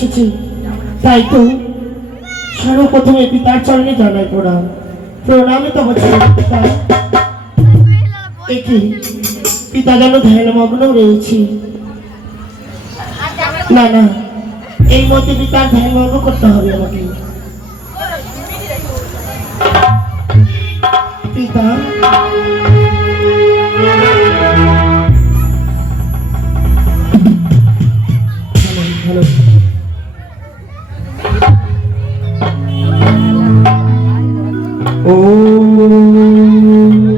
এসেছি, তাই তো সর্বপ্রথমে পিতার চরণে জানাই প্রণাম। প্রণামে তো হচ্ছে পিতা। একই পিতা যেন ধ্যানমগ্ন রয়েছি। না না, এই মধ্যে পিতার ধ্যানমগ্ন করতে হবে আমাকে। পিতা ভালো ওম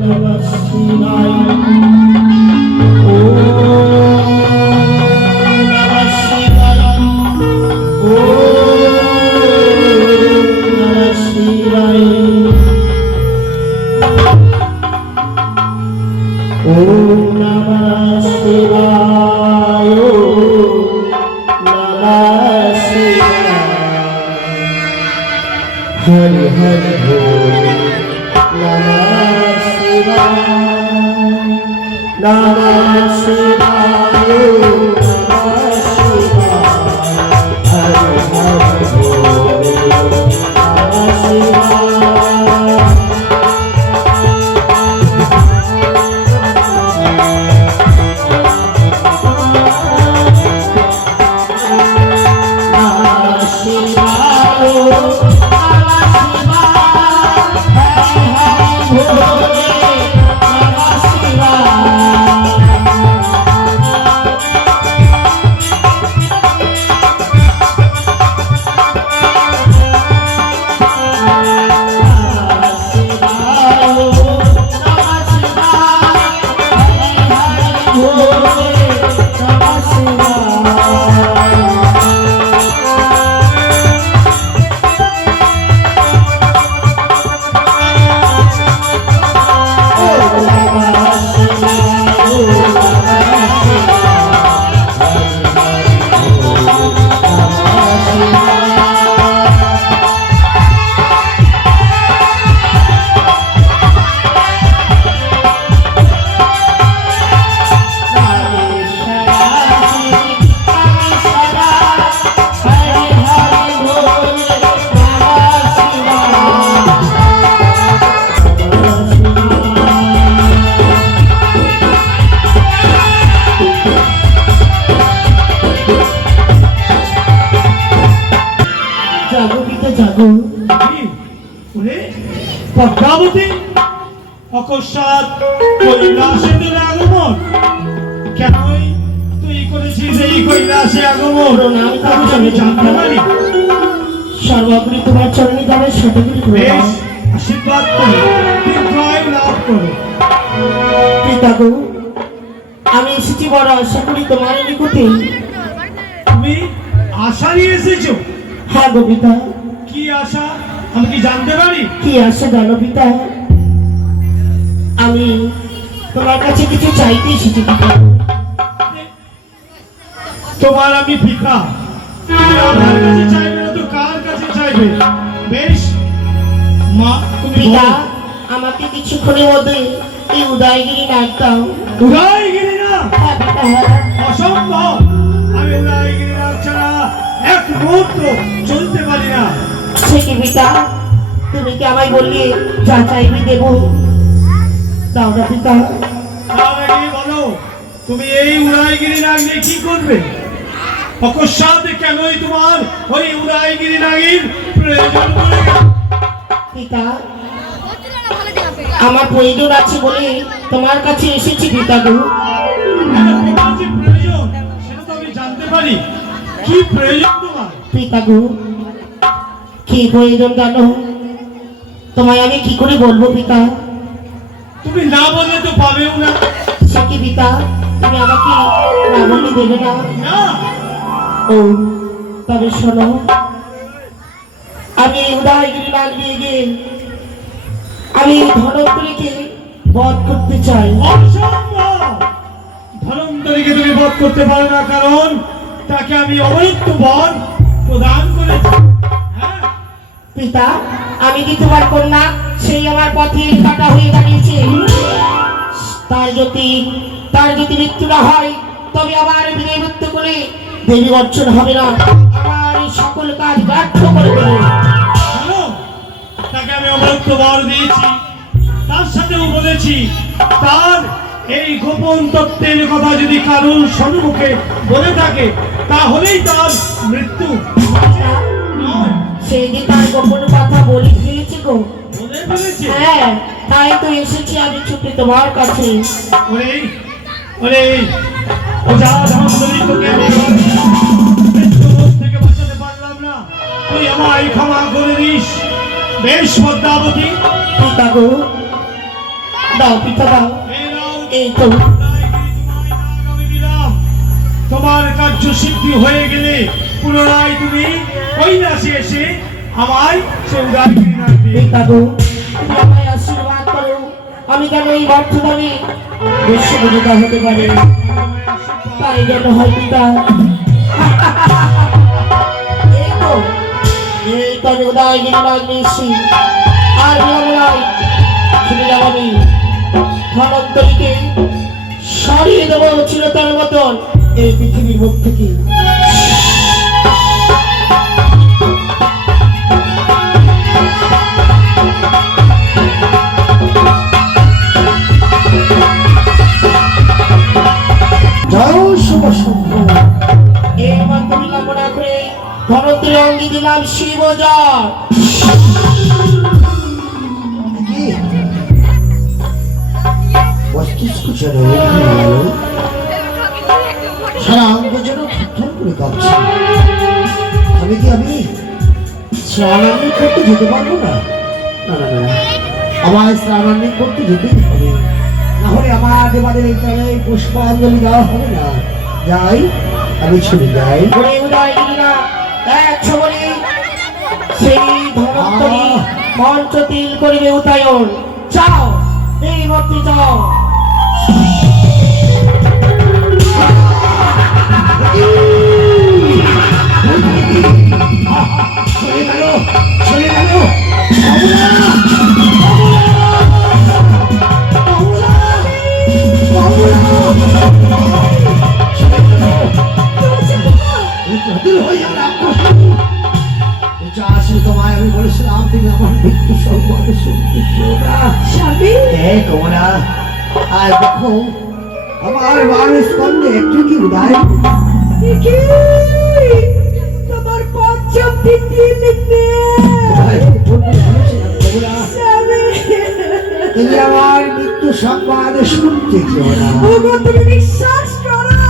নমঃ শিবায়। हरि हरि बोल नमः शिवाय नमः शिवाय नमः शिवाय हरि हरि बोल नमः शिवाय। পদ্মাবতী অকস্মাৎ কৈলাসে তোর আগমন, কেনই তুই করেছিস এই কৈলাসে আগমন? আমি জানতে পারি? সর্বোপরি তোমার চরণে যাবে শতগুলি বেশ, আশীর্বাদ করো, দীর্ঘায়ু লাভ করো। পিতা গো, আমি এসেছি বড় আশা করি তোমার নিকটে। তুমি আশা নিয়ে এসেছো? হ্যাঁ গো পিতা। কি আশা আমি কি জানতে পারি? কি আশা জানো পিতা? আমি তোমার কাছে কিছু চাইতে এসেছি পিতা। তোমার আমি পিতা, তুমি আমার কাছে চাইবে না তো কার কাছে চাইবে? বেশ মা, তুমি পিতা আমাকে কিছুক্ষণের মধ্যে এই উদয়গিরি নাচ দাও। উদয়গিরি না? হ্যাঁ পিতা, হ্যাঁ। অসম্ভব, আমি উদয়গিরি নাচ ছাড়া এক মুহূর্ত চলতে পারি না। সে কি পিতা, তুমি কি আমায় বললে যা চাইবে দেবো? দাও না পিতা। তার আগে বলো, তুমি এই উদয়গিরি নাগ নিয়ে কি করবে? অকস্মাৎ কেনই তোমার ওই উদয়গিরি নাগের প্রয়োজন পড়ে গেল? পিতা আমার প্রয়োজন আছে বলে তোমার কাছে এসেছি পিতা গো। তোমার যে প্রয়োজন সেটা তো আমি জানতে পারি। কি প্রয়োজন তোমার? পিতা গো, কি প্রয়োজন জানো? তোমায় আমি কি করে বলবো পিতা? তুমি না বললে তো পাবেও না। সে কি পিতা, তুমি আমাকে না বললে দেবে না? না। ও তবে শোনো, আমি এই উদয়গিরি নাগ নিয়ে গিয়ে আমি ধনন্তরীকে বধ করতে চাই। অসম্ভব, ধনন্তরীকে তুমি বধ করতে পারো না, কারণ তাকে আমি অমৃত বর প্রদান করেছি। পিতা আমি কি তোমার কন্যা? সেই আমার পথে কাটা হয়ে দাঁড়িয়েছে। তার যদি মৃত্যু না হয় তবে আমার বিয়ে মৃত্যু করে দেবী অর্জন হবে না। আমার সকল কাজ ব্যর্থ করে দেবে। শোনো, তাকে আমি অমৃত বর দিয়েছি, তার সাথেও বলেছি তার এই গোপন তত্ত্বের কথা যদি কারোর সম্মুখে বলে থাকে তাহলেই তার মৃত্যু। নয়, সেই যে তার গোপন কথা বলে ফেলেছি গো। বলে ফেলেছে। হ্যাঁ, তাই তো এসেছি আমি ছুটে তোমার কাছে। ওরে ওরে, ওঝা ধনন্তরী, তোকে আমি মৃত্যুর থেকে বাঁচাতে পারলাম না, তুই আমায় ক্ষমা করে দিস। বেশ পদ্মাবতী, পিতা গো, দাও পিতা দাও। এই নাও, এই তো আমি দিলাম। তোমার কার্য সিদ্ধি হয়ে গেলে পুনরায় তুমি কৈলাসে এসে আমায় সে উদয়গিরি নাগ দিয়ে পিতা গো, তুমি আমায় আশীর্বাদ করো, আমি যেন এই বর্তমানে বিশ্ববিদ্যা হতে পারে, তাই যেন হয় পিতা। এই তো আমি উদয়গিরি নাগ নিয়েছি, আর বিলম্ব শুনে যাব আমি ধনন্তরীকে সরিয়ে দেবো চিরতার মতন এই পৃথিবীর মুখ থেকে। এই মাত্র বিলম্ব না করে ধনন্তরী অঙ্গি দিলাম শিব জয়। মস্তিষ্ক যেন সারা অঙ্গ যেন থরথর করে কাঁপছে। আমি কি আমি স্নানান্নি করতে যেতে পারবো না? না না না, আমার স্নানান্নি করতে যেতেই হবে, না হলে আমার দেবাদের এই তলায় পুষ্পাঞ্জলি দেওয়া হবে না। যাই, আমি ছুটে যাই। ওরে উদয়গিরি নাগ, দেখছো বলি সেই ধনন্তরী মঞ্চ তিল করিবে উদয়ন। যাও, এই মূর্তি যাও। চলে গেল, চলে গেল। তোমায় আমি বলেছিলাম তুমি আমার মৃত্যু সংবাদে শুনতে না। তোমরা আর দেখো আমার মানুষ স্কন্ধে একটু কি উদয় তোমার পঞ্চম তিথি লিখতে তুমি আমার মৃত্যু সংবাদ শুনতে চেও না। তুমি বিশ্বাস করো,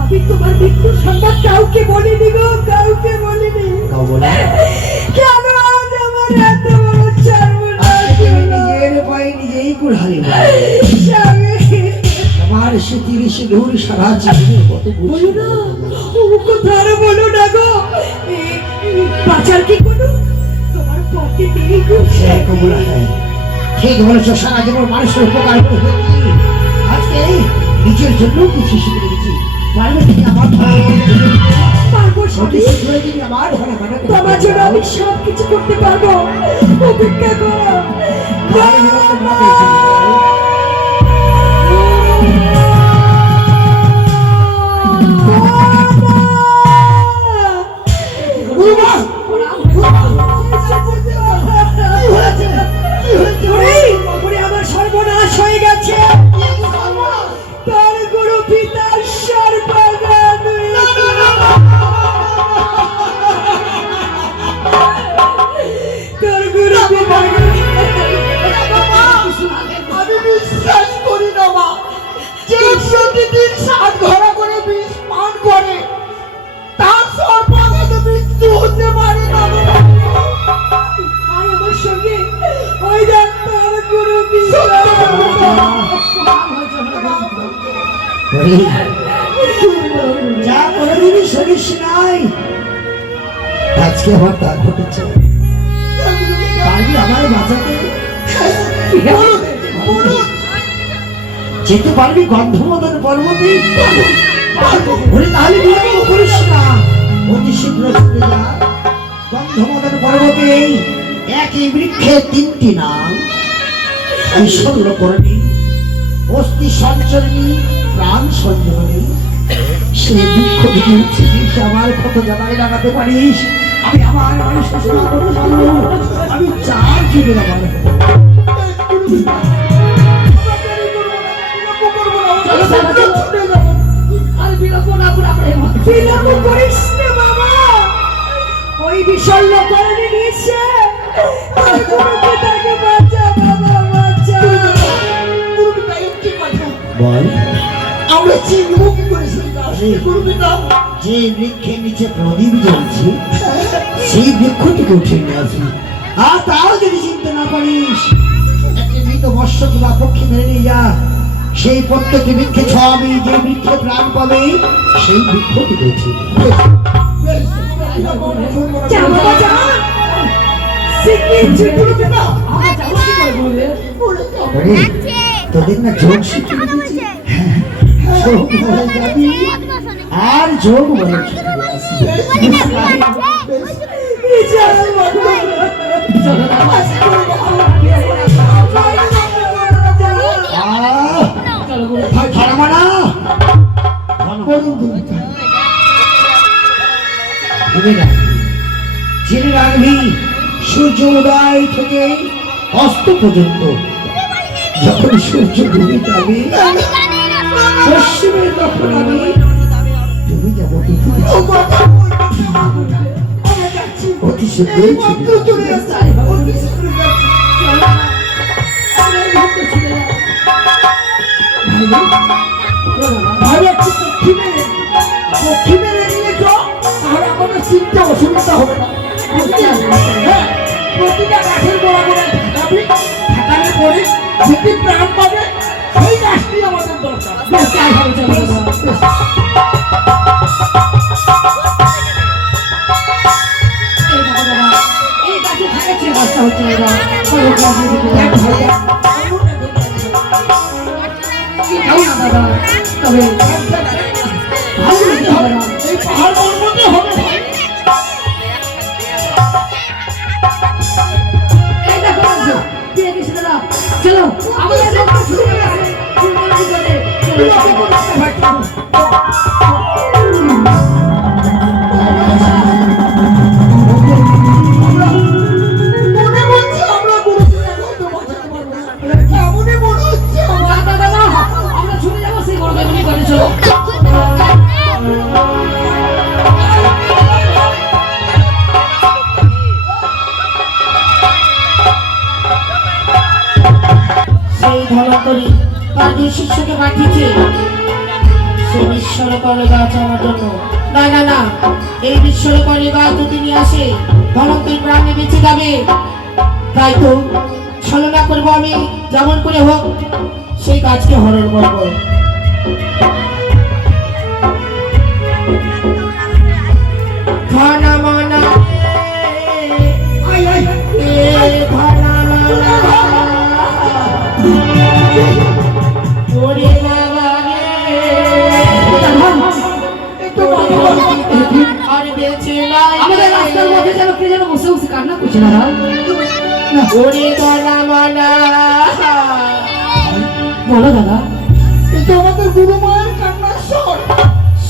আমি তোমার মৃত্যু সংবাদ কাউকে বলিনি গো, কাউকে বলিনি। কেন আজ আমার এত বড় সর্বনাশ হলো? নিজের পায়ে নিজেই কুড়ালি স্বামী, আমার সে 30 দূর সারা জীবনে কত বলো না, ও কথা আরো বলো না গো। বাঁচার কি কোনো তোমার পক্ষে নেই গো। ঠিক বলেছ, সারা জীবন মানুষের উপকার করে আজকে নিজের জন্য কিছু শিখে গেছি। পারবে তুমি আমার পারবো স্বামী, আমার তোমার জন্য আমি সব কিছু করতে পারবো, অপেক্ষা করো। আমার সর্বনাশ হয়ে গেছে, তার গুরু পিতার সর্বনাশ। তোর গুরু পিতার আমি বিশ্বাস করি না মা, যে প্রতিদিন 7 ঘড়া করে বিষ পান করে তার সর্বনাশে মৃত্যু হতে পারে না। আমার সঙ্গে ওই দেখ তোর গুরু পিতা। যা কোনোদিনই শুনিস নাই, আজকে আমার তা ঘটেছে। পারবি আমার বাঁচাতে? যেতে পারবি গন্ধমদন পর্বতে? তাহলে বিলম্ব করিস না, অতি শীঘ্র চলে যা গন্ধমদন পর্বতে। একই বৃক্ষে 3টি নাম, ঐশ্বর্য করণী, অস্থি সঞ্চরণী, প্রাণ সঞ্জরণী, সে বৃক্ষ থেকে উঠছিস আমার কত জানায় লাগাতে পারিস। আমি আমার মানুষের সেবা করতে পারবো। আমি চার জীবন আমার আর বিলম্ব না করে আমরা বিলম্ব করিস না বাবা। ওই বিষণ্ণ করে নিয়েছে তাকে বাঁচা বাবা, বাঁচা। বল আমরা চিনব কি করে সেই গাছ? যে বৃক্ষের নিচে প্রদীপ জ্বলছে সেই বৃক্ষটিকে উঠে নিয়ে আসবি। আর তাও যদি চিনতে না পারিস একটি মৃত মৎস্য কিংবা পক্ষী মেরে নিয়ে যা। সেই প্রত্যেকটি বৃক্ষে ছবি, যে বৃক্ষে প্রাণ পাবে সেই বৃক্ষটিকে উঠে নিয়ে আয়। যা বাবা, যা। শিখিয়েছি গুরুকে না। আমরা যাবো কি করে বলবে? আরে, তোদের না যোগ শিখিয়ে দিয়েছি। যোগ বলে যাবি আর যোগ বলে শিখে আসবি। চলো বাবা। চলো গুরু। হারামানা জেনে রাখবি সূর্য উদয় থেকে অস্ত পর্যন্ত যখন সূর্য ডুবে যাবে পশ্চিমে তখন আমি ডুবে যাবো অতি শীঘ্রই চলে যাবো। চিন্তা অসুবিধা হবে না। প্রতিটা গাছের গোড়া গোড়ায় থাকাবি, থাকালে পরে যেটি প্রাণ পাবে সেই গাছটি আমাদের দরকার। তাই হবে, চলো বাবা। এই দেখো বাবা, এই গাছে থাকাচ্ছে গাছটা হচ্ছে বাবা। চলো গাছে দিকে যাও। যাও না বাবা, তবে ভালো হতে হবে না। এই পাহাড় পর্বতে হবে ভাই। এই দেখো গাছ, দিয়ে দিছি দাদা। চলো আমাদের লক্ষ্য শুরু হয়ে গেছে। আমরা ছুটে যাবো সেই বড় বেগুনি করে। চলো সেই ধনন্তরী তার দুই শিষ্যকে পাঠিয়েছে সেই বিশ্বরকরের গাছ আমার জন্য। না না না, এই বিশ্বরকরের গাছ যদি নিয়ে আসে ধনন্তরী প্রাণে বেঁচে যাবে। তাই তো ছলনা করবো আমি, যেমন করে হোক সেই গাছকে হরণ করবো। খানা মানা খানা মানা ওরে বাবা আর বেঁচে নাই আমাদের রাস্তার মধ্যে যেন কে যেন বসে বসে কান্না করছে দাদা। ওরে খানা মানা বলো দাদা, কিন্তু আমাদের গুরু মায়ের কান্নার স্বর।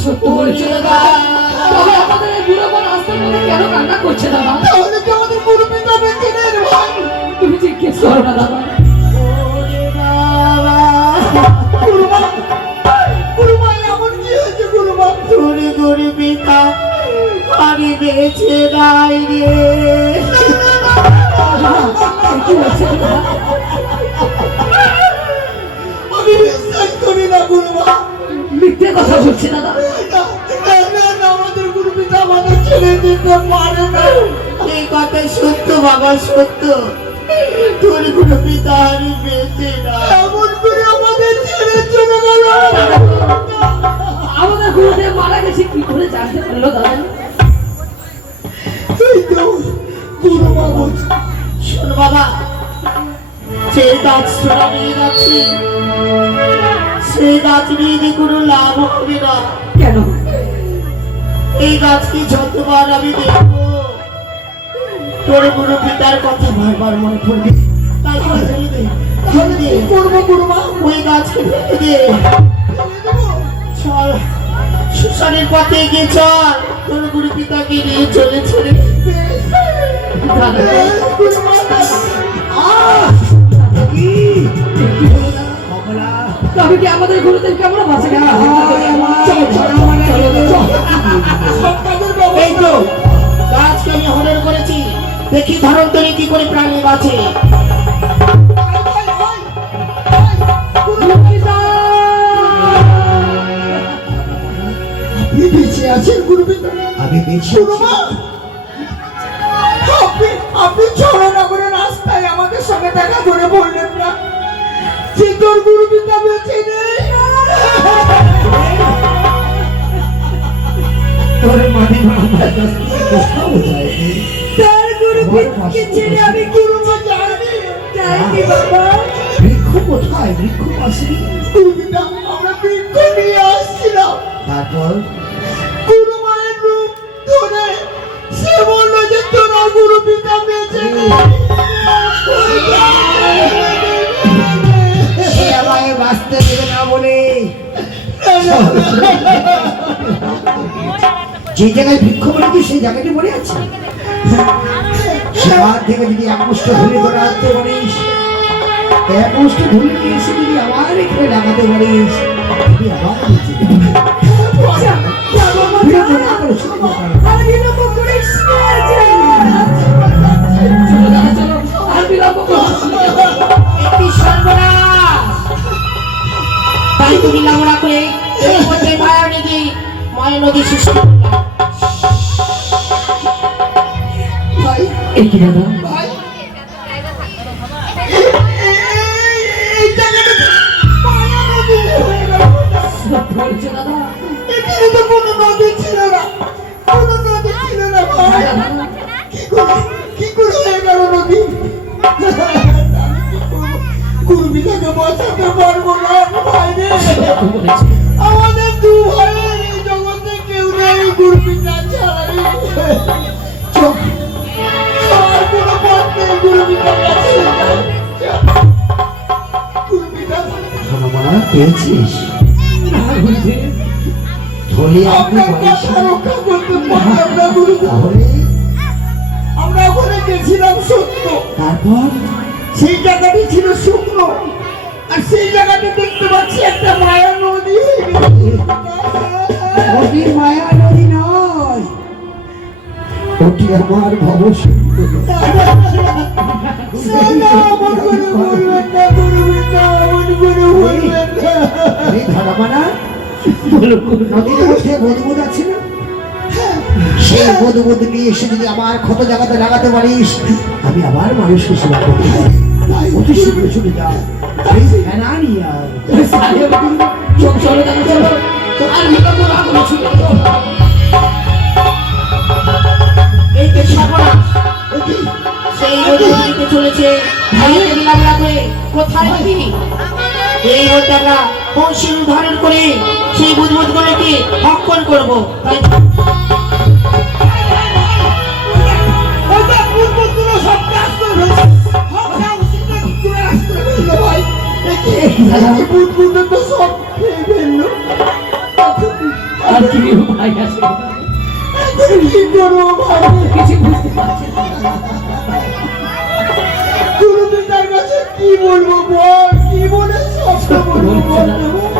সত্য বলছো দাদা। তবে আমাদের এই বুড়ো মা রাস্তার মধ্যে কেন কান্না করছে দাদা? তাহলে কি আমাদের গুরু পিতা বেঁচে নেই রে ভাই? তুমি জিজ্ঞেস করো না দাদা। ওরে বাবা গুরু মা এমন কি হয়েছে গুরু মা? তোরে গরে পিতা আরে বেঁচে নাই রে। কি হচ্ছে দাদা? আমি বিশ্বাস করি না গুরু মা। মিথ্যে কথা বলছে দাদা। আমাদের গুরু পিতা আমাদের ছেড়ে দিতে পারে না। এই কথা সত্য বাবা, সত্য। তোর গুরু পিতা আরে বেঁচে নাই। এমন করে আমাদের ছেড়ে চলে গেল। আমাদের গুরুদেব মারা গেছে কি করে জানতে পারলো দাদা? এই তো গুরু মা বলছে। শোন বাবা, সেই গাছ তোরা নিয়ে যাচ্ছি, সেই গাছ নিয়ে যে কোনো লাভ হবে না। কেন? এই গাছকে যতবার আমি দেখবো তোর গুরু পিতার কথা বারবার মনে পড়বে। তাই করে ফেলে দে, ফেলে দে। করবো গুরু মা? ওই গাছকে ফেলে দে। চল শ্মশানের পথে এগিয়ে চল, তোর গুরু পিতাকে নিয়ে চলেছে রে। দাদা, তবে কি আমাদের গুরুদেবকে আমরা বাঁচে না? এই তো গাছকে আমি হরণ করেছি, দেখি ধরন্তরী কি করে প্রাণী বাঁচে। আপনি বেঁচে আছেন গুরু পিতা? আমি বেঁচে আছি। আপনি চরণনগরের রাস্তায় আমাদের সঙ্গে দেখা করে বললেন না যে তোর গুরু পিতা বেঁচে নেই? তোর মানে আমার কাছ থেকে কোথাও যায়নি। তার গুরু পিতাকে ছেড়ে আমি গুরুমা যাইনি বাবা। বৃক্ষ কোথায়? বৃক্ষ আসেনি। গুরু পিতা, আমরা বৃক্ষ নিয়ে আসছিলাম, তারপর গুরু মায়ের রূপ ধরে সে বললো যে তোরা গুরু পিতা বেঁচে নেই। সে আমায় বাঁচতে দেবে না বলে যে জায়গায় বৃক্ষ বলেছি সেই জায়গাটি মনে আছে। সেখান থেকে যদি এক মুষ্ট ধরে ধরে আনতে পারিস, এক মুষ্ট ধরে নিয়ে এসে যদি আমার এখানে লাগাতে পারিস, তুই আবার বেঁচে যাবি। বিরক্ত না করে শুনে যা পারো। আর বিলম্ব করিস না, যা। চলো, আর বিলম্ব করিস না। একটি সর্বনাশ, তাই তুমি লামড়া করে এই পথে মায়া নদী সৃষ্টি করলাম। ভাই, কি দাদা? ভাই, এই জায়গাটা মায়া নদী হয়ে গেল। বলছে দাদা, এখানে তো কোনো নদী ছিল না, কোনো নদী ছিল না ভাই। কি করে হয়ে গেল নদী? গুরু পিতাকে বাঁচাতে পারবো না ভাই রে। আমাদের দু ভাইয়ের এই জগতে কেউ নেই গুরু পিতা ছাড়া রে। চল, আর কোনো পথ নেই গুরু পিতার কাছে। গুরু পিতা, খানামানা পেয়েছিস? ধরে আপনি আপনার বাড়ির কথা রক্ষা করতে পারলাম না গুরু পিতা। তাহলে আমরা ওখানে গেছিলাম সত্য, তারপর সেই জায়গাটি ছিল শুকনো, আর সেই জায়গাটি দেখতে পাচ্ছি একটা মায়া নদী হয়ে গেছে। ওটি মায়া নদী নয়, ওটি আমার ভবসুন্দর। সালা, আমার করে বলবেন না গুরু পিতা, আমার করে বলবেন না। এই ধরামানা নদীর মধ্যে বদবুদ আছে না? সেই বদবুদ নিয়ে এসে যদি আমার ক্ষত জায়গাতে লাগাতে পারিস, আমি আবার মানুষকে সেবা করতে পারি। অতি শীঘ্র চলে যা, এই ফেনা নিয়ে আয়। চলো দাদা, চলো, আর বিলম্ব না করে ছুটে চলো। এই যে সর্বনাশ, সেই নদীতে চলেছে, ভাইকে লামড়া করে কোথায় কি? এই মধ্যে আমরা কৌশল ধারণ করে সেই বুধবুধগুলোকে ভক্ষণ করবো। তাই ওইটা পূর্বপুরুষ সব কাজ করে ফেলছে। সব সাহসীকে তুলে রাজ করে ফেললো ভাই। এই পূর্বপুরুষ তো সব খেয়ে ফেললো। আর কি উপায় আছে? এখন কি করবো ভাই? কিছু বুঝতে পারছি না। গুরু পিতার কাছে কি বলবো বল? কি বলে সবটা বলবো বল না বল?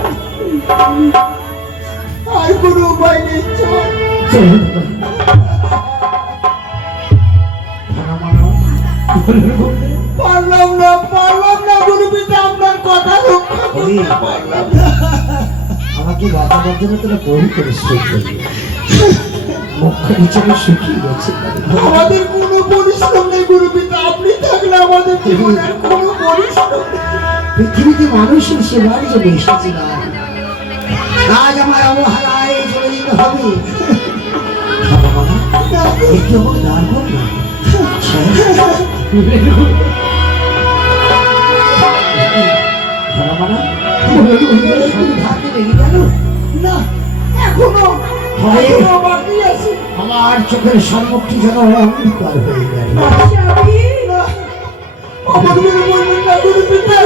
আর কোনো উপায় নেই, চল। পারলাম না গুরু পিতা, আপনার কথা রক্ষা করতে পারলাম না। আমাকে বাঁচাবার জন্য তোরা বহু পরিশ্রম করবি, মুখ্য হিসেবে শুকিয়ে গেছে। আমাদের কোনো পরিশ্রম নেই গুরু পিতা, আপনি থাকলে আমাদের জীবনের কোনো পরিশ্রম নেই। পৃথিবীতে মানুষের সেবার জন্য এসেছিলাম, আজ আমার অবহেলায় চলে যেতে হবে। একটু আমাকে দাঁড় কর না। না, এখনো বাকি আছে। আমার চোখের সম্মুখটি যেন অন্ধকার হয়ে গেল। স্বামী, না, আমাদের বলবেন না গুরু পিতা,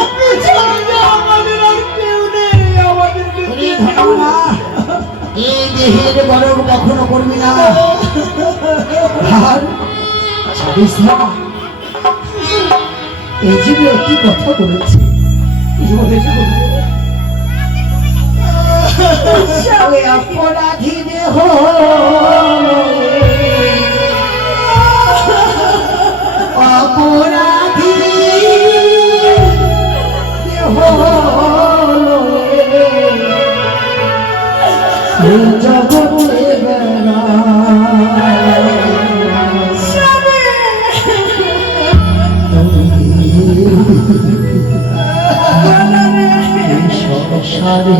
আপনি ছাড়া যে আমাদের আর কেউ নেই, আমাদের ওরে ধর্মনা, দেহের গরম কখনো করবি না। আর ছাড়িস না। এই যে একটি কথা বলেছি, ওই অপরাধী দেহ অপরাধী দেহ জগতে বেড়া সংসারে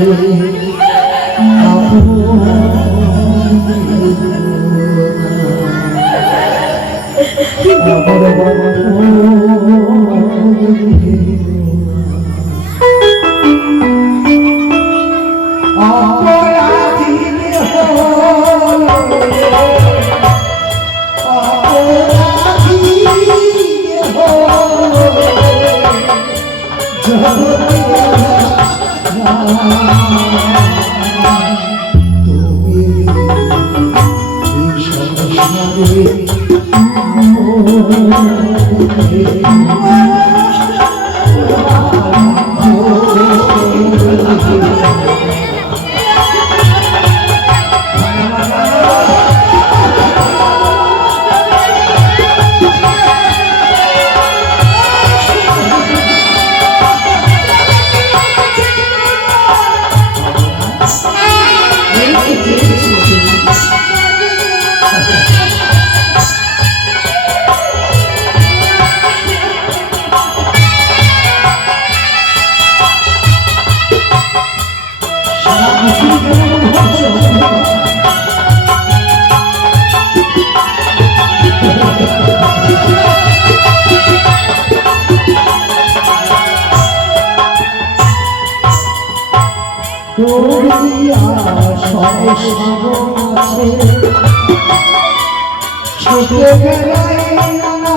ছোটে বেলায় নানা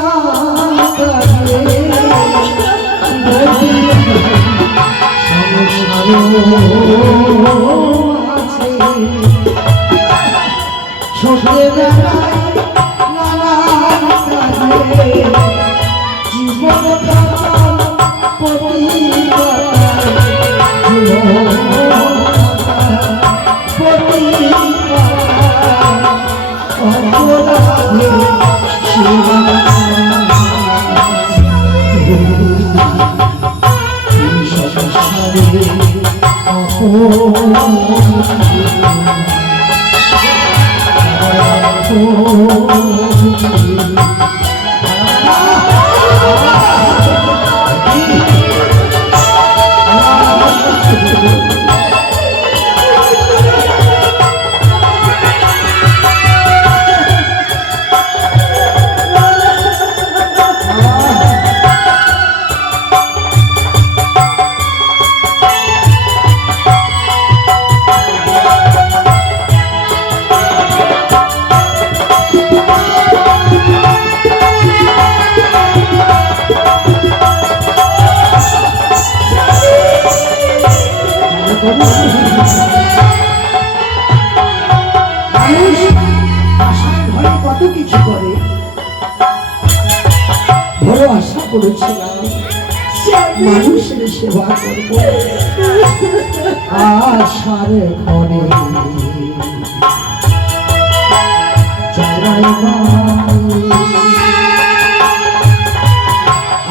ছোটে বেলায় নানা জীবন কত কিছু করে, বড় আশা করেছিলাম মানুষের সেবা করব, আশার ঘরে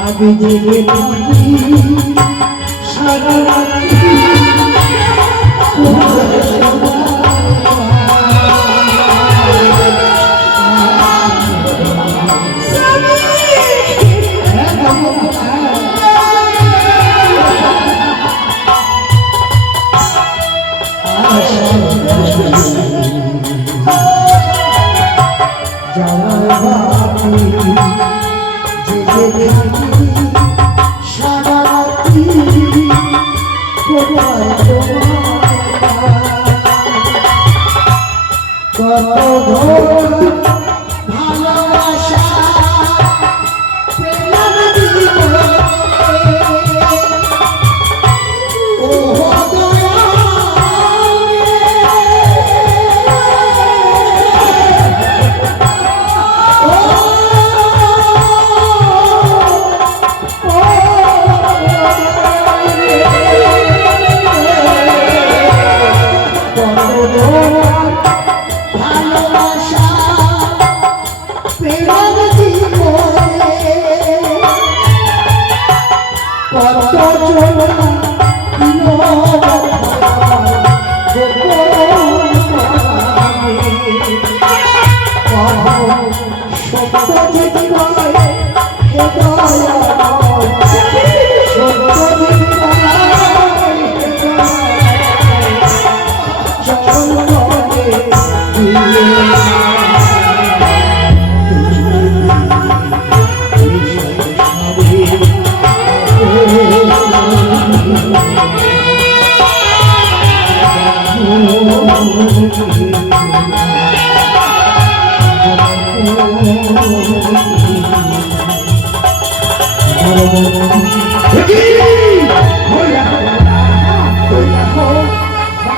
আগে জেগে সারা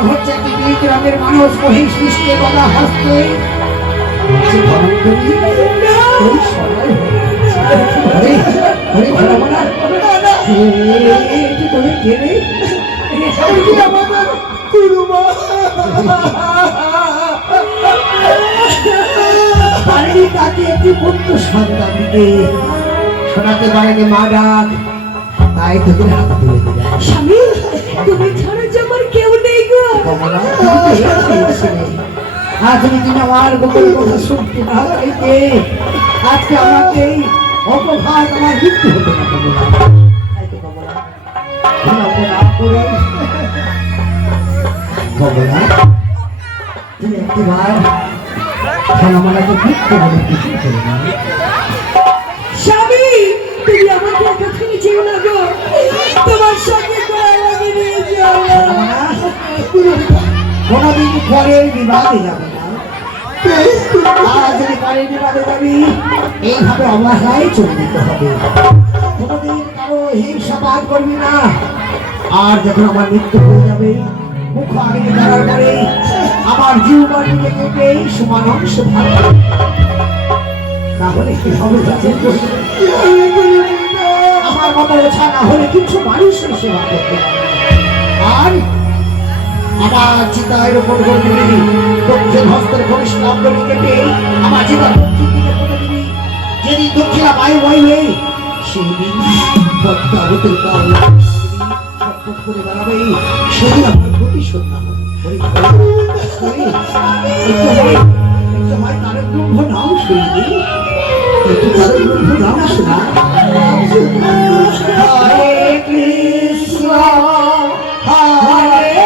হচ্ছে কি গ্রামের মানুষ মহিষ মিশিয়ে গলা হাসতে পারেনি তাকে একটি পুত্র সন্তান দিতে, শোনাতে পারেনি মা ডাক, তাই তোকে হাত তুলে দিলে। স্বামী তুমি ছাড়া যে আমার কেউ নেই গো। কমলা, তুমি তো এসেছিলে। আজ যদি তুমি আমার গোপন কথা শুনতে না চাইতে, আজকে আমাকে এই অপঘাত আমার মৃত্যু হতো না। কমলা, তাই তো কমলা, তুমি না করে কমলা, তুমি একটিবার খানামালাকে মৃত্যু বলে কিছু করে না। স্বামী তুমি আমাকে একাখানি যেও না গো, তোমার সঙ্গে করে আমাকে নিয়ে যাও না। কোনদিন পরের বিবাদে যাবে না। আজ যদি পরের বিবাদে যাবি, এইভাবে অবহেলায় চলে দিতে হবে। কোনদিন কারো হিংসাবাদ করবি না। আর যখন আমার মৃত্যু হয়ে যাবে, মুখ আগে করার পরে আমার জীবন দিকে কেটে সমান অংশ ভাগ হবে। তাহলে কি হবে যাচ্ছে? আমার মতো ওঠা না হলে কিছু মানুষের সেবা করতে হবে। আর আমার চিতায়ের উপর করে দিবি দক্ষিণ হস্তের ঘনিষ্ঠ আঙ্গুলি কেটে আমার চিতা দক্ষিণ দিকে করে দিবি। যেদিন দক্ষিণা বায়ু বইবে, সেই দিন পদ্মাবতীর গাল ছটফট করে বেড়াবে, সেদিন আমার প্রতিশোধ না হবে। একটু হয় তারের ব্রহ্ম নাম শুনবি, একটু তারের ব্রহ্ম নাম শোনা। হরে কৃষ্ণ হরে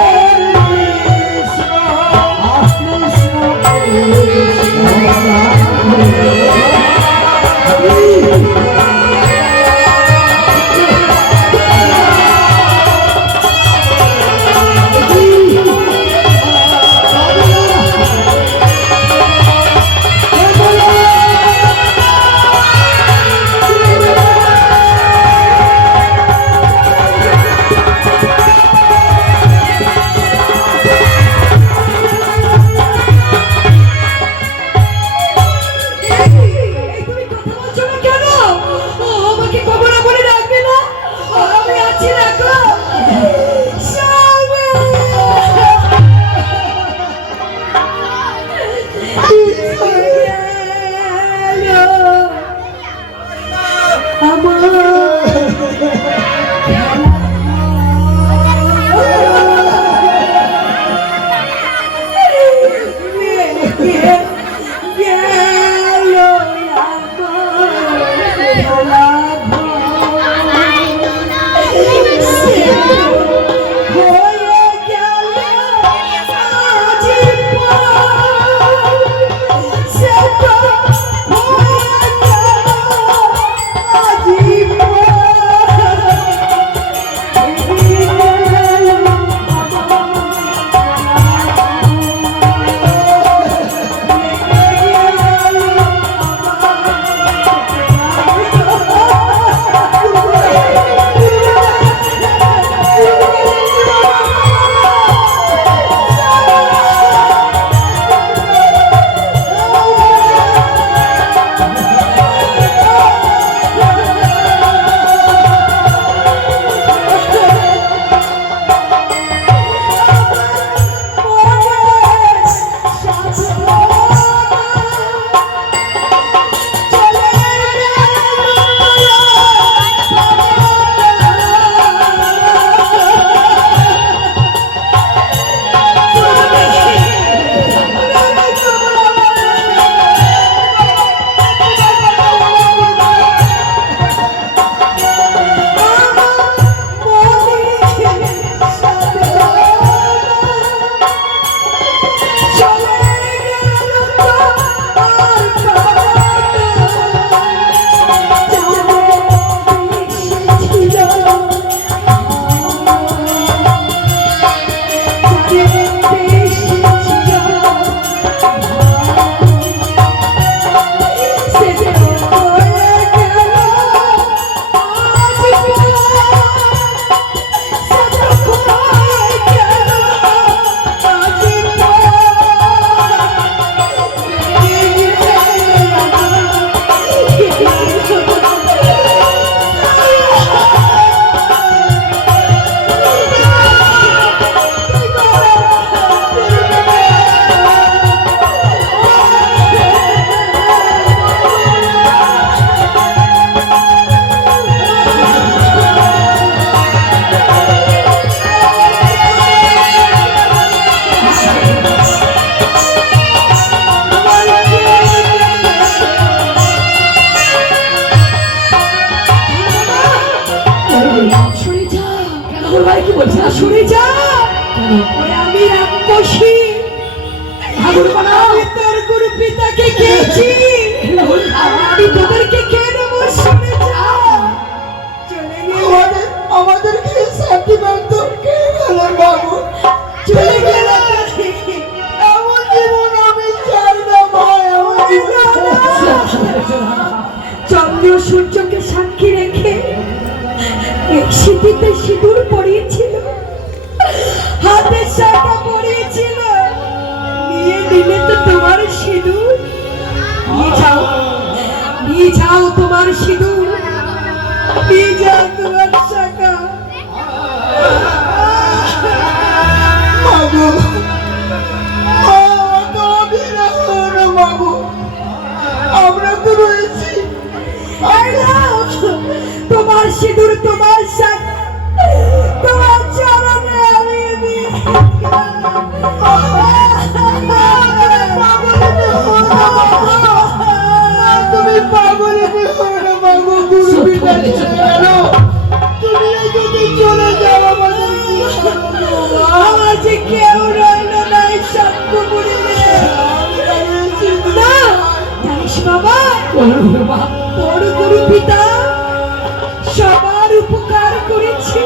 ওরে আমি রাক্ষসী, আমি তোর গুরু পিতাকে খেয়েছি, আমি তোদেরকে খেয়ে নেবো, শুনে যা। চলে গেল, আমাদেরকে শান্তি মানতো কে গেল বাবু, চলে গেল। এমন জীবন আমি চাই না ভাই, এমন জীবন। চন্দ্র সূর্যকে সাক্ষী রেখে এক সিঁথিতে সিঁদুর পরিয়েছিল, হাতে শাঁখা পরিয়েছিল, নিয়ে নিলে তো তোমার সিঁদুর। নিয়ে যাও তোমার সিঁদুর, নিয়ে যাও তোমার শাঁখা। বাবু বাবু, আমরা তো রয়েছি। এই নাও, তোমার সিঁদুর, তোমার শাঁখা, তোমার চরণে আমি দিয়ে তুমি পাগলে হো না বাবু, গুরু পিতা ছেড়ে গেল, তুমি যদি চলে যাও আমাদের কি হবে বাবা? আমার যে কেউ রইল না এই সাতপুরে। না, জানিস বাবা, তোর গুরু পিতা সবার উপকার করেছে,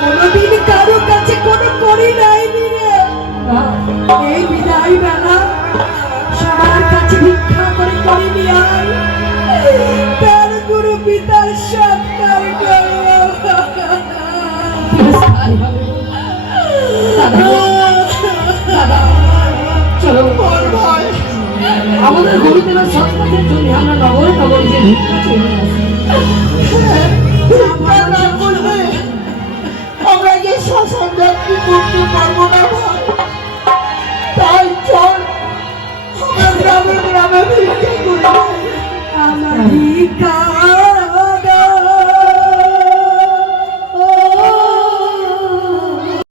কোনোদিন কারো কাছে কোনো করি নাইনি রে। এই বিদায় বেলা সবার কাছে ভিক্ষা করে নিয়ে আয়, তার গুরু পিতার সৎকার চলো ওর ভাই আমাদের গরিবের সৎকারের জন্য আমরা নগরে নগরে যে ভিক্ষা চেয়ে আসি।